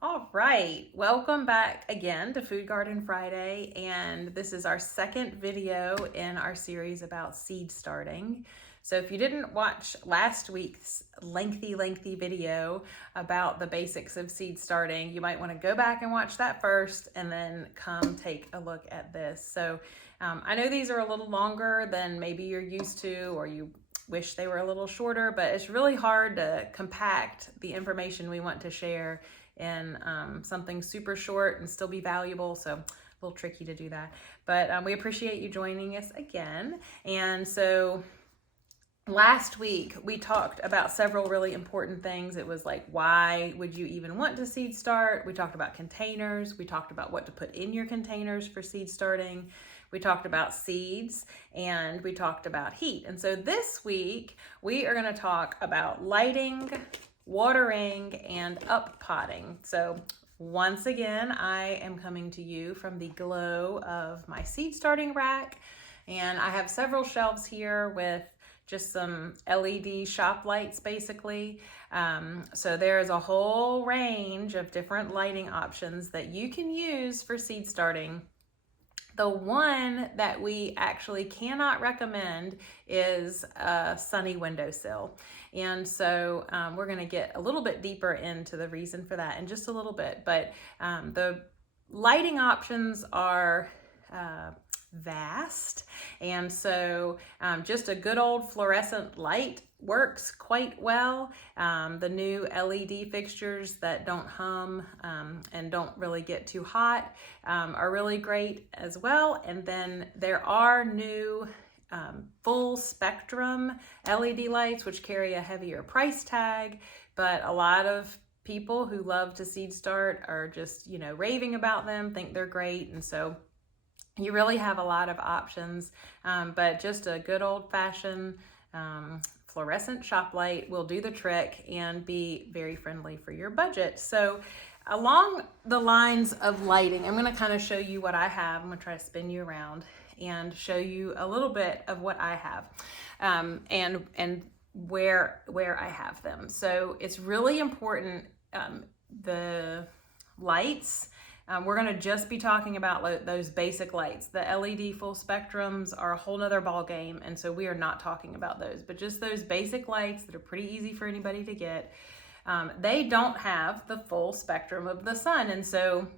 All right, welcome back again to Food Garden Friday, and this is our second video in our series about seed starting. So if you didn't watch last week's lengthy video about the basics of seed starting, you might want to go back and watch that first and then come take a look at this. So I know these are a little longer than maybe you're used to, or you wish they were a little shorter, but it's really hard to compact the information we want to share in something super short and still be valuable. So a little tricky to do that, but we appreciate you joining us again. And so last week we talked about several really important things. It was like, why would you even want to seed start? We talked about containers. We talked about what to put in your containers for seed starting. We talked about seeds, and we talked about heat. And so this week we are going to talk about lighting, watering, and up potting. So once again, I am coming to you from the glow of my seed starting rack, and I have several shelves here with just some LED shop lights basically. So there's a whole range of different lighting options that you can use for seed starting. The one that we actually cannot recommend is a sunny windowsill. And so we're going to get a little bit deeper into the reason for that in just a little bit. But the lighting options are vast. And so just a good old fluorescent light works quite well. The new LED fixtures that don't hum and don't really get too hot are really great as well. And then there are new full spectrum LED lights which carry a heavier price tag, but a lot of people who love to seed start are just, raving about them, think they're great. And so you really have a lot of options, but just a good old-fashioned fluorescent shop light will do the trick and be very friendly for your budget. So along the lines of lighting, I'm going to kind of show you what I have. I'm going to try to spin you around and show you a little bit of what I have and where I have them. So it's really important, the lights. We're going to just be talking about those basic lights. The LED full spectrums are a whole nother ball game, and so we are not talking about those, but just those basic lights that are pretty easy for anybody to get. They don't have the full spectrum of the sun, and so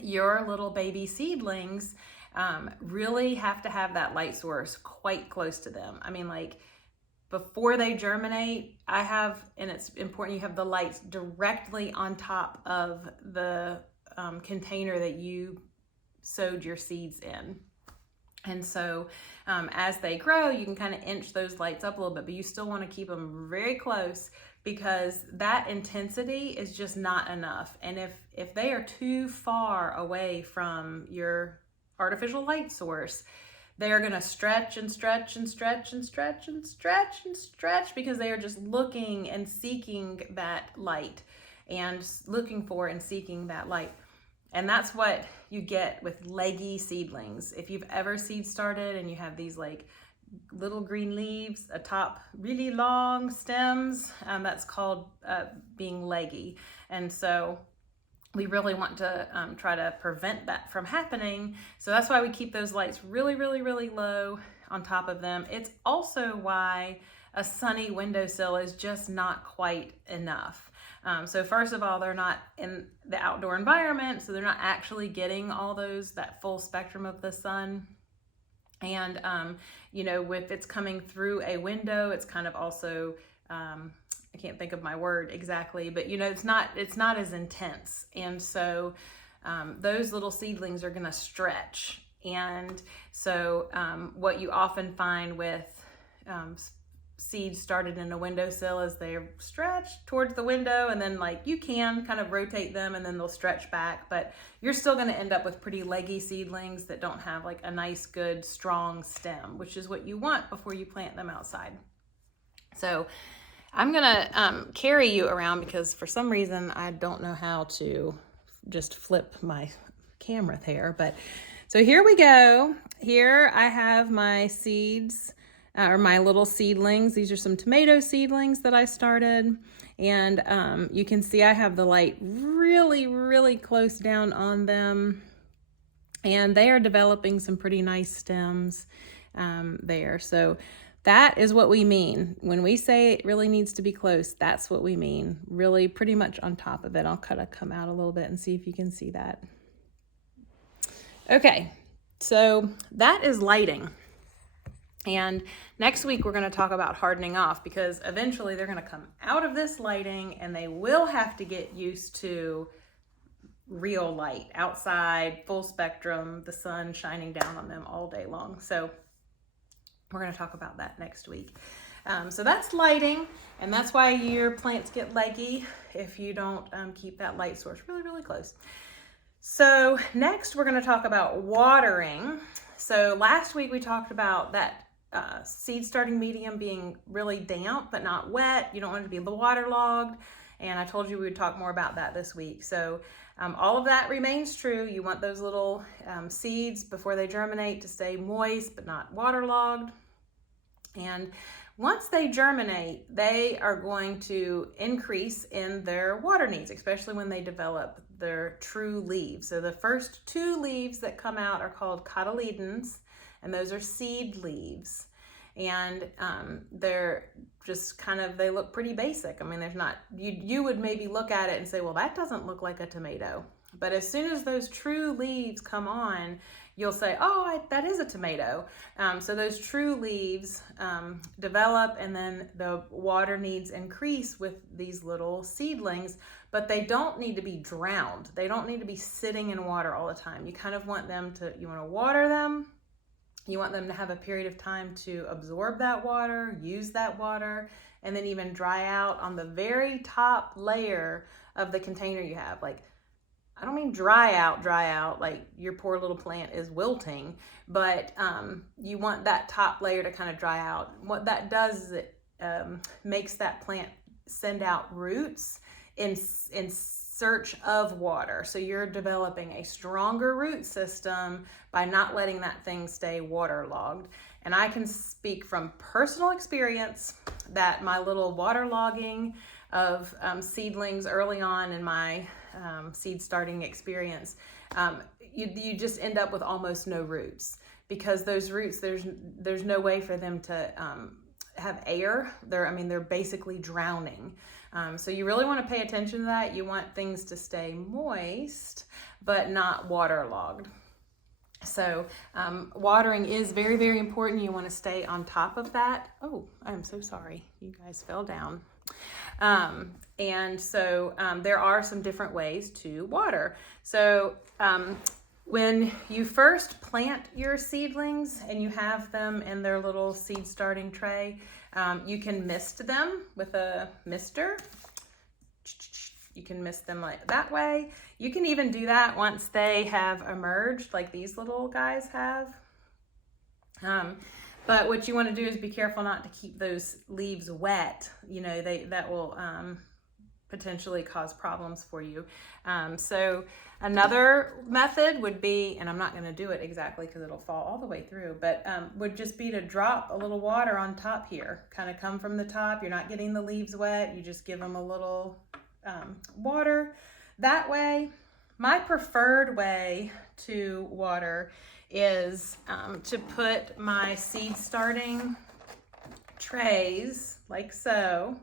your little baby seedlings really have to have that light source quite close to them. I mean, like, before they germinate, and it's important you have the lights directly on top of the container that you sowed your seeds in. And so as they grow, you can kind of inch those lights up a little bit, but you still want to keep them very close because that intensity is just not enough. And if they are too far away from your artificial light source, they are going to stretch and stretch and stretch and stretch and stretch and stretch because they are just looking and seeking that light and looking for and seeking that light. And that's what you get with leggy seedlings. If you've ever seed started and you have these like little green leaves atop really long stems, that's called being leggy. And so we really want to try to prevent that from happening. So that's why we keep those lights really, really, really low on top of them. It's also why a sunny windowsill is just not quite enough. So first of all, they're not in the outdoor environment, so they're not actually getting all that full spectrum of the sun. And, with it's coming through a window, it's kind of also, I can't think of my word exactly, but it's not as intense. And so those little seedlings are going to stretch. And so what you often find with seeds started in a windowsill is they're stretched towards the window, and then you can kind of rotate them and then they'll stretch back, but you're still going to end up with pretty leggy seedlings that don't have a nice, good, strong stem, which is what you want before you plant them outside. So I'm going to carry you around because for some reason I don't know how to just flip my camera there, but so here we go. Here I have my seeds are my little seedlings. These are some tomato seedlings that I started. And you can see I have the light really, really close down on them. And they are developing some pretty nice stems there. So that is what we mean. When we say it really needs to be close, that's what we mean. Really pretty much on top of it. I'll kind of come out a little bit and see if you can see that. Okay, so that is lighting. And next week we're going to talk about hardening off, because eventually they're going to come out of this lighting and they will have to get used to real light outside, full spectrum, the sun shining down on them all day long. So we're going to talk about that next week. So that's lighting, and that's why your plants get leggy if you don't keep that light source really, really close. So next we're going to talk about watering. So last week we talked about that seed starting medium being really damp but not wet. You don't want it to be waterlogged, and I told you we would talk more about that this week. So all of that remains true. You want those little seeds before they germinate to stay moist but not waterlogged. And once they germinate, they are going to increase in their water needs, especially when they develop their true leaves. So the first 2 leaves that come out are called cotyledons, and those are seed leaves. And they're just kind of, they look pretty basic. I mean, there's not, you would maybe look at it and say, well, that doesn't look like a tomato. But as soon as those true leaves come on, you'll say, oh, that is a tomato. So those true leaves develop, and then the water needs increase with these little seedlings, but they don't need to be drowned. They don't need to be sitting in water all the time. You kind of want them to, you want to water them. You want them to have a period of time to absorb that water, use that water, and then even dry out on the very top layer of the container you have. Like, I don't mean dry out like your poor little plant is wilting, but you want that top layer to kind of dry out. What that does is it makes that plant send out roots in search of water. So you're developing a stronger root system by not letting that thing stay waterlogged. And I can speak from personal experience that my little waterlogging of seedlings early on in my seed starting experience, you just end up with almost no roots, because those roots, there's no way for them to have air. They're basically drowning. So you really want to pay attention to that. You want things to stay moist, but not waterlogged. So watering is very, very important. You want to stay on top of that. Oh, I'm so sorry. You guys fell down. And so there are some different ways to water. So when you first plant your seedlings and you have them in their little seed starting tray, you can mist them with a mister. You can mist them like that way. You can even do that once they have emerged, like these little guys have. But what you want to do is be careful not to keep those leaves wet. You know, that will potentially cause problems for you. So another method would be, and I'm not going to do it exactly because it'll fall all the way through, but would just be to drop a little water on top here. Kind of come from the top. You're not getting the leaves wet. You just give them a little water that way. My preferred way to water is to put my seed starting trays like so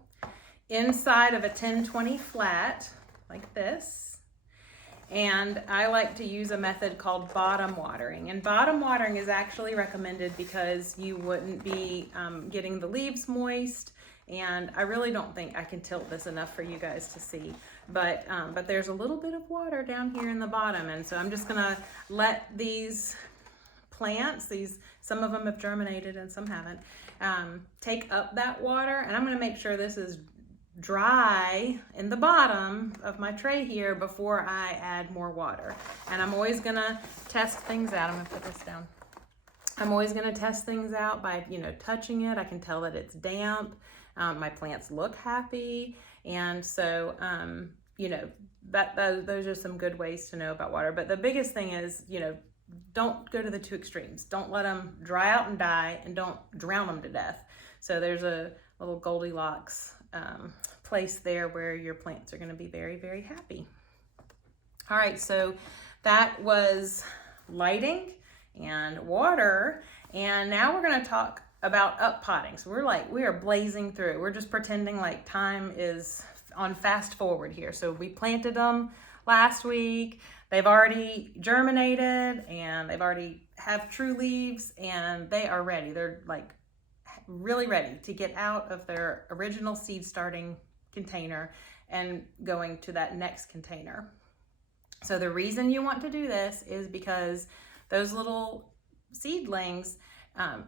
inside of a 10-20 flat like this, and I like to use a method called bottom watering. And bottom watering is actually recommended because you wouldn't be getting the leaves moist, and I really don't think I can tilt this enough for you guys to see, but there's a little bit of water down here in the bottom, and so I'm just gonna let these plants, some of them have germinated and some haven't, take up that water, and I'm going to make sure this is dry in the bottom of my tray here before I add more water. And I'm always going to test things out. I'm going to put this down. I'm always going to test things out by, touching it. I can tell that it's damp. My plants look happy, and so those are some good ways to know about water. But the biggest thing is, don't go to the two extremes. Don't let them dry out and die, and don't drown them to death. So there's a little Goldilocks place there where your plants are going to be very, very happy. All right, so that was lighting and water, and now we're going to talk about up potting. So we are blazing through. We're just pretending like time is on fast forward here. So we planted them last week. They've already germinated, and they've already have true leaves, and they are ready. They're like really ready to get out of their original seed starting container and going to that next container. So the reason you want to do this is because those little seedlings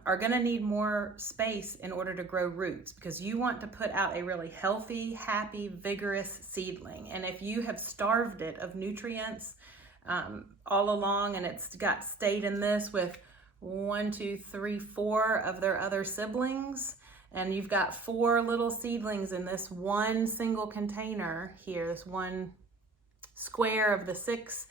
are going to need more space in order to grow roots, because you want to put out a really healthy, happy, vigorous seedling. And if you have starved it of nutrients all along, and it's got stayed in this with 1, 2, 3, 4 of their other siblings, and you've got 4 little seedlings in this one single container here, this one square of the 6,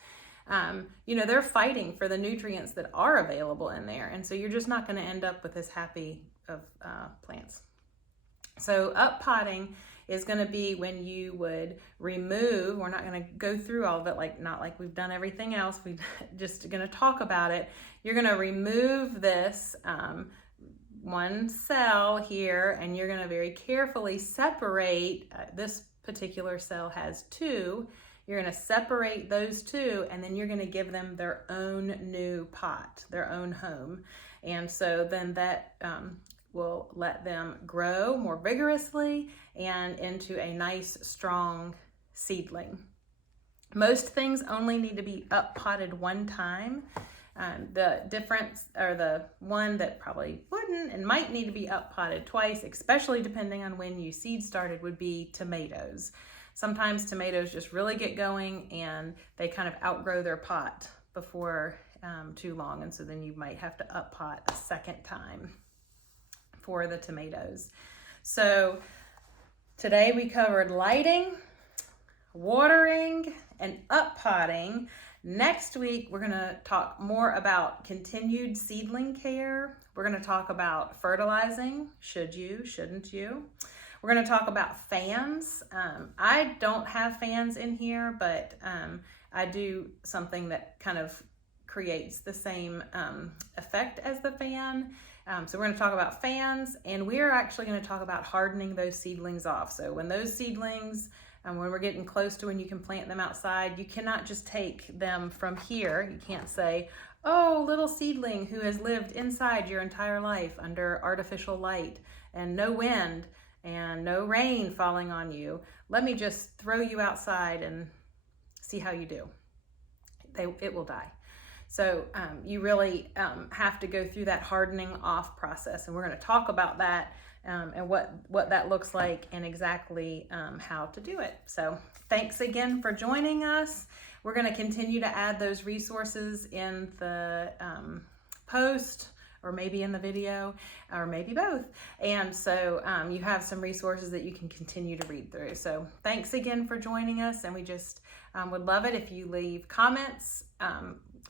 they're fighting for the nutrients that are available in there. And so you're just not going to end up with this happy of plants. So up potting is going to be when you would remove, we're not going to go through all of it, not like we've done everything else. We're just going to talk about it. You're going to remove this one cell here, and you're going to very carefully separate. This particular cell has 2. You're going to separate those 2, and then you're going to give them their own new pot, their own home. And so then that will let them grow more vigorously and into a nice, strong seedling. Most things only need to be up potted one time. The difference, or the one that probably wouldn't and might need to be up potted twice, especially depending on when you seed started, would be tomatoes. Sometimes tomatoes just really get going and they kind of outgrow their pot before too long. And so then you might have to up pot a second time for the tomatoes. So today we covered lighting, watering, and up potting. Next week, we're going to talk more about continued seedling care. We're going to talk about fertilizing. Should you, shouldn't you? We're going to talk about fans. I don't have fans in here, but I do something that kind of creates the same effect as the fan. So we're going to talk about fans, and we're actually going to talk about hardening those seedlings off. So when those seedlings, when we're getting close to when you can plant them outside, you cannot just take them from here. You can't say, oh, little seedling who has lived inside your entire life under artificial light and no wind and no rain falling on you, let me just throw you outside and see how you do. It will die. So you really have to go through that hardening off process, and we're going to talk about that and what that looks like and exactly how to do it. So thanks again for joining us. We're going to continue to add those resources in the post, or maybe in the video, or maybe both. And so you have some resources that you can continue to read through. So thanks again for joining us, and we just would love it if you leave comments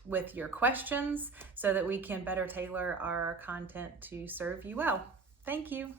with your questions so that we can better tailor our content to serve you well. Thank you.